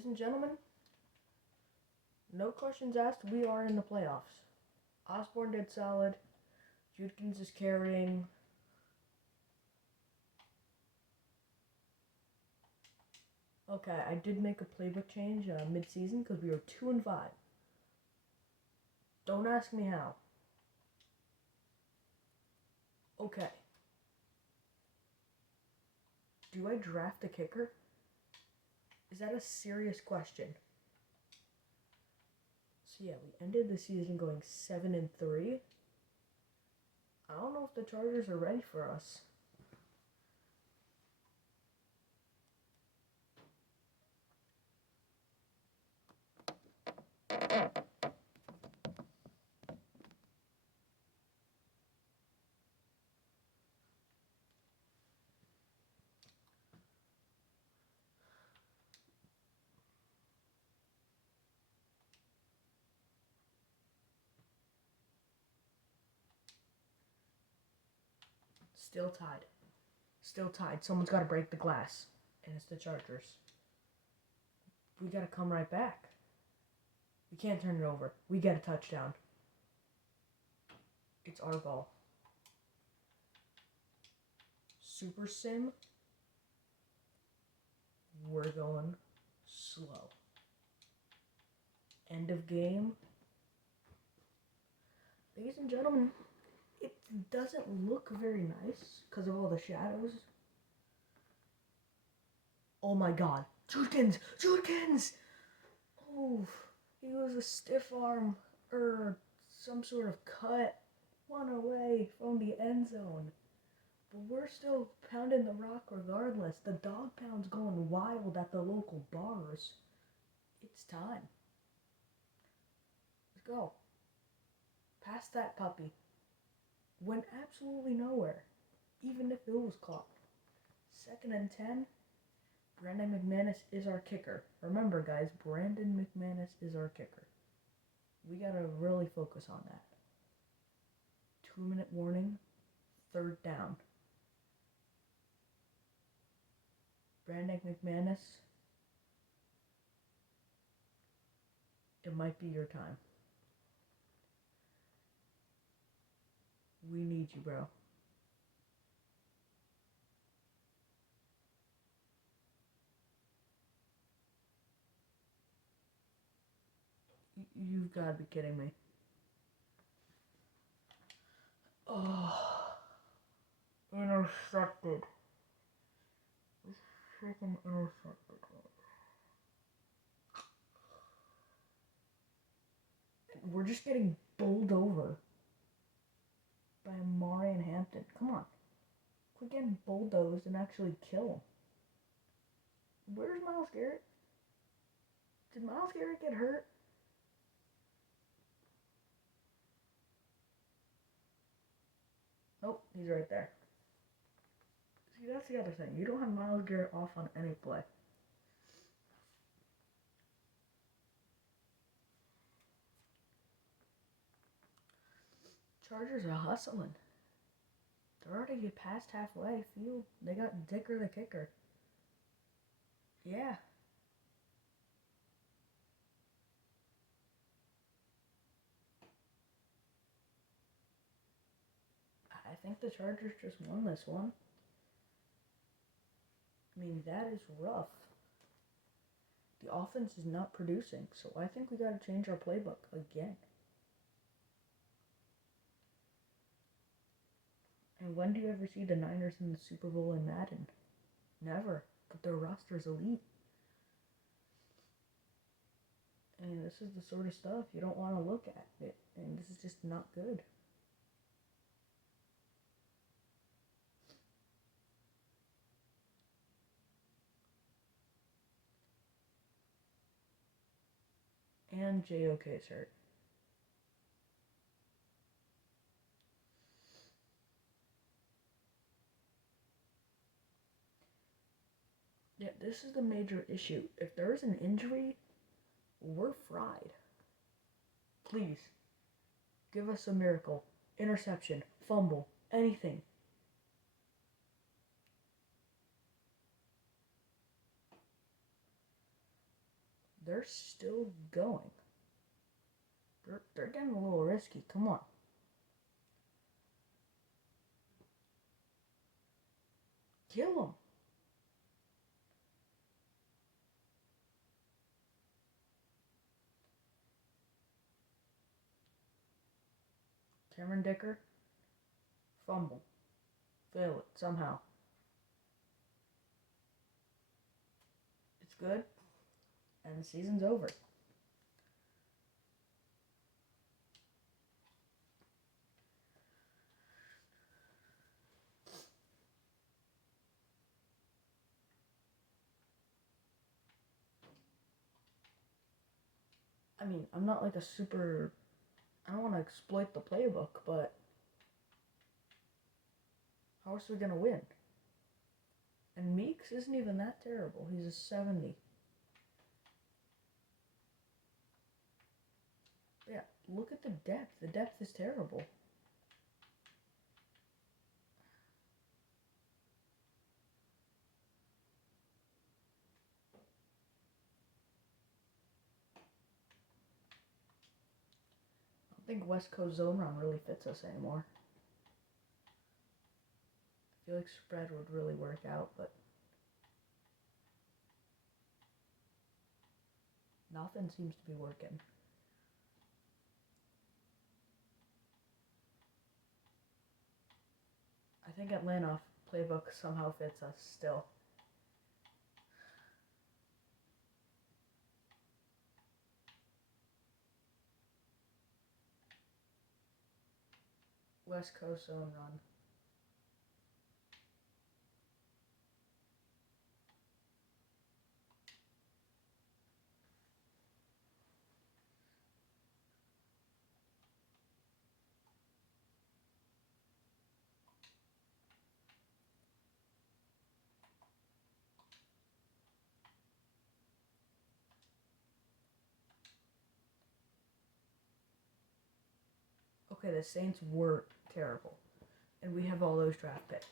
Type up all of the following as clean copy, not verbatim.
Ladies and gentlemen, no questions asked, we are in the playoffs. Osborne did solid. Judkins is carrying. Okay, I did make a playbook change mid-season because we were 2-5. Don't ask me how. Okay. Do I draft a kicker? Is that a serious question? So yeah, we ended the season going 7-3. I don't know if the Chargers are ready for us. Still tied. Still tied. Someone's got to break the glass. And it's the Chargers. We got to come right back. We can't turn it over. We get a touchdown. It's our ball. Super Sim. We're going slow. End of game. Ladies and gentlemen, it doesn't look very nice because of all the shadows. Oh my god. Judkins! Judkins! Oh, he was a stiff arm or some sort of cut. One away from the end zone. But we're still pounding the rock regardless. The dog pound's going wild at the local bars. It's time. Let's go. Pass that puppy. Went absolutely nowhere. Even if it was caught. 2nd and 10. Brandon McManus is our kicker. Remember, guys, Brandon McManus is our kicker. We gotta really focus on that. 2-minute warning. 3rd down. Brandon McManus. It might be your time. We need you, bro. You've got to be kidding me. Oh. Intercepted. Freaking intercepted. We're just getting bowled over by Marion Hampton. Come on. Quit getting bulldozed and actually kill him. Where's Myles Garrett? Did Myles Garrett get hurt? Nope, he's right there. See, that's the other thing. You don't have Myles Garrett off on any play. Chargers are hustling. They're already past halfway field. They got Dicker the kicker. Yeah. I think the Chargers just won this one. I mean, that is rough. The offense is not producing, so I think we got to change our playbook again. And when do you ever see the Niners in the Super Bowl in Madden? Never. But their roster's elite. And this is the sort of stuff you don't want to look at. And this is just not good. And JOK's hurt. Yeah, this is the major issue. If there's an injury, we're fried. Please, give us a miracle. Interception, fumble, anything. they're still going. They're getting a little risky. Come on. Kill him. Cameron Dicker. Fumble. Fail it somehow. It's good. And the season's over. I mean, I'm not like a super... I don't want to exploit the playbook, but how else are we going to win? And Meeks isn't even that terrible. He's a 70. Yeah, look at the depth. The depth is terrible. I don't think West Coast zone run really fits us anymore. I feel like spread would really work out, but nothing seems to be working. I think Atlanta playbook somehow fits us still. West Coast zone run. Okay, the Saints were terrible. And we have all those draft picks.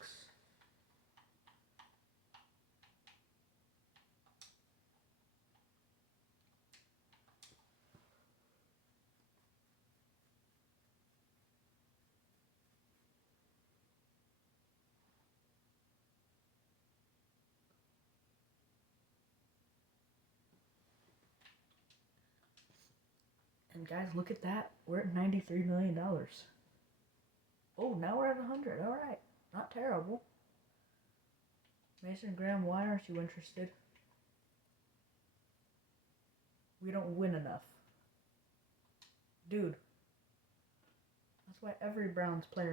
And guys, look at that. We're at $93 million. Oh, now we're at 100. All right. Not terrible. Mason Graham, why aren't you interested? We don't win enough. Dude. That's why every Browns player